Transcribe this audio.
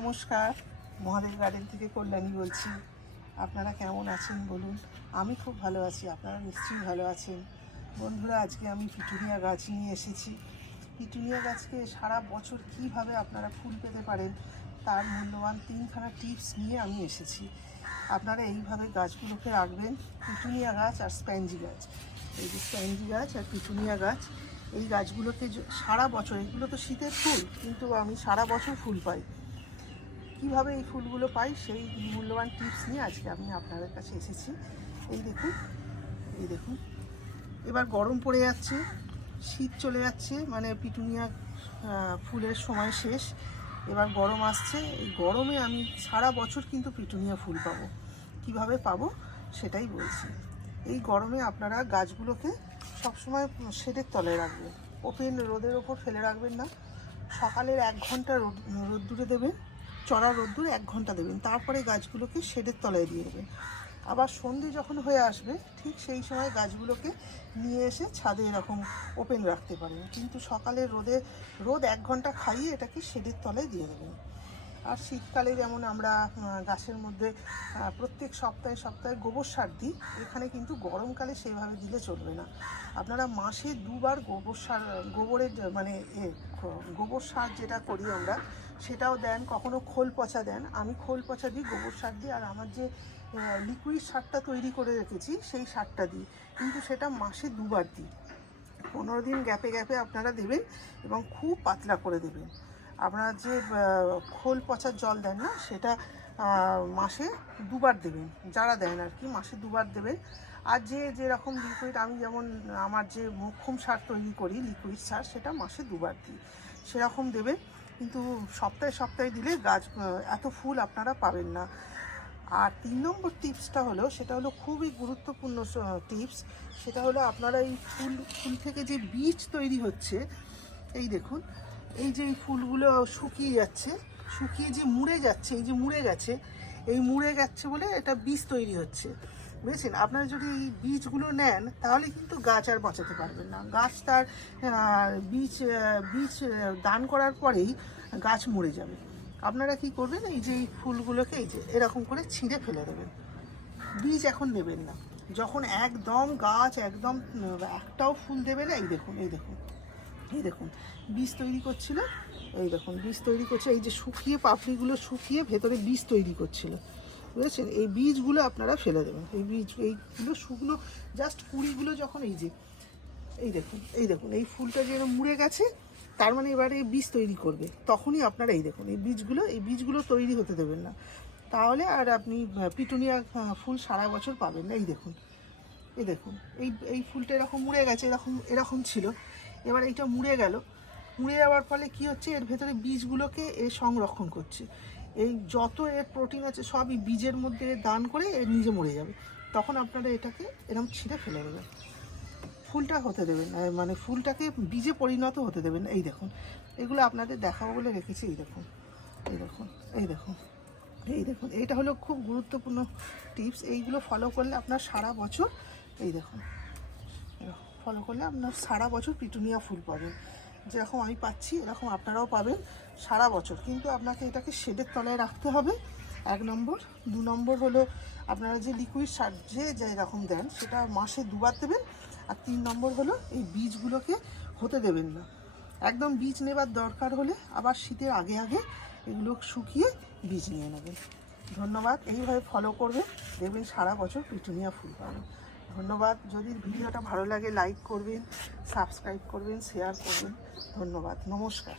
নমস্কার, মহাদেব গার্ডেন থেকে কল্যাণী বলছি। আপনারা কেমন আছেন বলুন? আমি খুব ভালো আছি, আপনারা নিশ্চয়ই ভালো আছেন। বন্ধুরা, আজকে আমি পিটুনিয়া গাছ নিয়ে এসেছি। পিটুনিয়া গাছকে সারা বছর কিভাবে আপনারা ফুল পেতে পারেন তার মূল্যবান 3খানা টিপস নিয়ে আমি এসেছি। আপনারা এইভাবে গাছগুলোকে রাখবেন, পিটুনিয়া গাছ আর স্প্যানজি গাছ। এই যে স্প্যানজি গাছ আর পিটুনিয়া গাছ, এই গাছগুলোকে সারা বছর, এগুলো তো শীতের ফুল, কিন্তু আমি সারা বছর ফুল পাই। কীভাবে এই ফুলগুলো পাই সেই মূল্যবান টিপস নিয়ে আজকে আমি আপনাদের কাছে এসেছি। এই দেখুন, এই দেখুন, এবার গরম পড়ে যাচ্ছে, শীত চলে যাচ্ছে, মানে পিটুনিয়া ফুলের সময় শেষ, এবার গরম আসছে। এই গরমে আমি সারা বছর কিন্তু পিটুনিয়া ফুল পাবো। কিভাবে পাবো সেটাই বলছি। এই গরমে আপনারা গাছগুলোকে সবসময় শেডের তলায় রাখবেন, ওপেন রোদের ওপর ফেলে রাখবেন না। সকালের 1 ঘন্টা রোদ্দুরে দেবেন, চড়া রোদ্দুর 1 ঘন্টা দেবেন, তারপরে গাছগুলোকে শেডের তলায় দিয়ে দেবেন। আবার সন্ধে যখন হয়ে আসবে ঠিক সেই সময় গাছগুলোকে নিয়ে এসে ছাদে এরকম ওপেন রাখতে পারেন, কিন্তু সকালে রোদ 1 ঘন্টা খাইয়ে এটাকে শেডের তলায় দিয়ে দেবেন। আর শীতকালে যেমন আমরা গাছের মধ্যে প্রত্যেক সপ্তাহে গোবর সার দিই, এখানে কিন্তু গরমকালে সেইভাবে দিলে চলবে না। আপনারা মাসে 2বার গোবর সার যেটা করি আমরা সেটাও দেন, কখনো খোল পচা দেন। আমি খোল পচা দিই, গোবর সার দিই, আর আমার যে লিকুইড সারটা তৈরি করে রেখেছি সেই সারটা দিই, কিন্তু সেটা মাসে 2বার দিই। 15 দিন গ্যাপে গ্যাপে আপনারা দেবেন এবং খুব পাতলা করে দেবেন। আপনারা যে খোল পচার জল দেন না, সেটা মাসে 2বার দেবেন, যারা দেন আর কি, মাসে 2বার দেবেন। আর যেরকম লিকুইড, আমি যেমন আমার যে মোক্ষম সার তৈরি করি লিকুইড সার, সেটা মাসে 2বার দিই, সেরকম দেবেন। কিন্তু সপ্তাহে দিলে গাছ এত ফুল আপনারা পাবেন না। আর 3 নম্বর টিপসটা হলো, সেটা হলো খুবই গুরুত্বপূর্ণ টিপস। সেটা হলো আপনারা এই ফুল থেকে যে বীজ তৈরি হচ্ছে, এই দেখুন, এই যে এই ফুলগুলো শুকিয়ে যাচ্ছে, শুকিয়ে যে মুড়ে যাচ্ছে, এই যে মুড়ে গেছে, এই মুড়ে যাচ্ছে বলে এটা বীজ তৈরি হচ্ছে, বুঝেছেন? আপনারা যদি এই বীজগুলো নেন তাহলে কিন্তু গাছ আর বাঁচাতে পারবেন না। গাছ তার বীজ দান করার পরেই গাছ মরে যাবে। আপনারা কি করবেন, এই যে এই ফুলগুলোকে এই যে এরকম করে ছিঁড়ে ফেলে দেবেন। বীজ এখন নেবেন না, যখন একদম গাছ একদম একটাও ফুল দেবে না, এই দেখুন, এই দেখুন, এই দেখুন বীজ তৈরি করছিল, এই দেখুন বীজ তৈরি করছে, এই যে শুকিয়ে পাপড়িগুলো শুকিয়ে ভেতরে বীজ তৈরি করছিল, বুঝেছেন? এই বীজগুলো আপনারা ফেলে দেবেন। এইগুলো শুকনো জাস্ট কুড়িগুলো যখন এই দেখুন, এই দেখুন, এই ফুলটা যেন মুড়ে গেছে, তার মানে এবারে বীজ তৈরি করবে, তখনই আপনারা এই দেখুন এই বীজগুলো তৈরি হতে দেবেন না, তাহলে আর আপনি পিটুনিয়া ফুল সারা বছর পাবেন না। এই দেখুন, এই দেখুন, এই ফুলটা এরকম মুড়ে গেছে, এরকম ছিল, এবার এইটা মুড়ে গেল। মুড়ে যাওয়ার ফলে কি হচ্ছে, এর ভেতরে বীজগুলোকে সংরক্ষণ করছে। এই যত এর প্রোটিন আছে সবই বীজের মধ্যে দান করে এর নিজে মরে যাবে। তখন আপনারা এটাকে এরকম ছিঁড়ে ফেলে দেবেন, ফুলটা হতে দেবেন, মানে ফুলটাকে বীজে পরিণত হতে দেবেন। এই দেখুন, এগুলো আপনাদের দেখাবো বলে রেখেছি। এই দেখুন, এই দেখুন, এই দেখুন, এই দেখুন, এইটা হলো খুব গুরুত্বপূর্ণ টিপস। এইগুলো ফলো করলে আপনার সারা বছর, এই দেখুন, ফলো করলে আপনার সারা বছর পিটুনিয়া ফুল পাবেন। যেরকম আমি পাচ্ছি এরকম আপনারাও পাবেন সারা বছর, কিন্তু আপনাকে এটাকে শেডের তলায় রাখতে হবে, 1 নম্বর। 2 নম্বর হলো আপনারা যে লিকুইড সার যেরকম দেন সেটা মাসে 2বার দেবেন। আর 3 নম্বর হলো এই বীজগুলোকে হতে দেবেন না। একদম বীজ নেবার দরকার হলে আবার শীতের আগে এগুলো শুকিয়ে বীজ নিয়ে নেবেন। ধন্যবাদ। এইভাবে ফলো করবেন, দেখবেন সারা বছর পিটুনিয়া ফুল পাবেন। ধন্যবাদ। যদি ভিডিওটা ভালো লাগে লাইক করবেন, সাবস্ক্রাইব করবেন, শেয়ার করবেন। ধন্যবাদ, নমস্কার।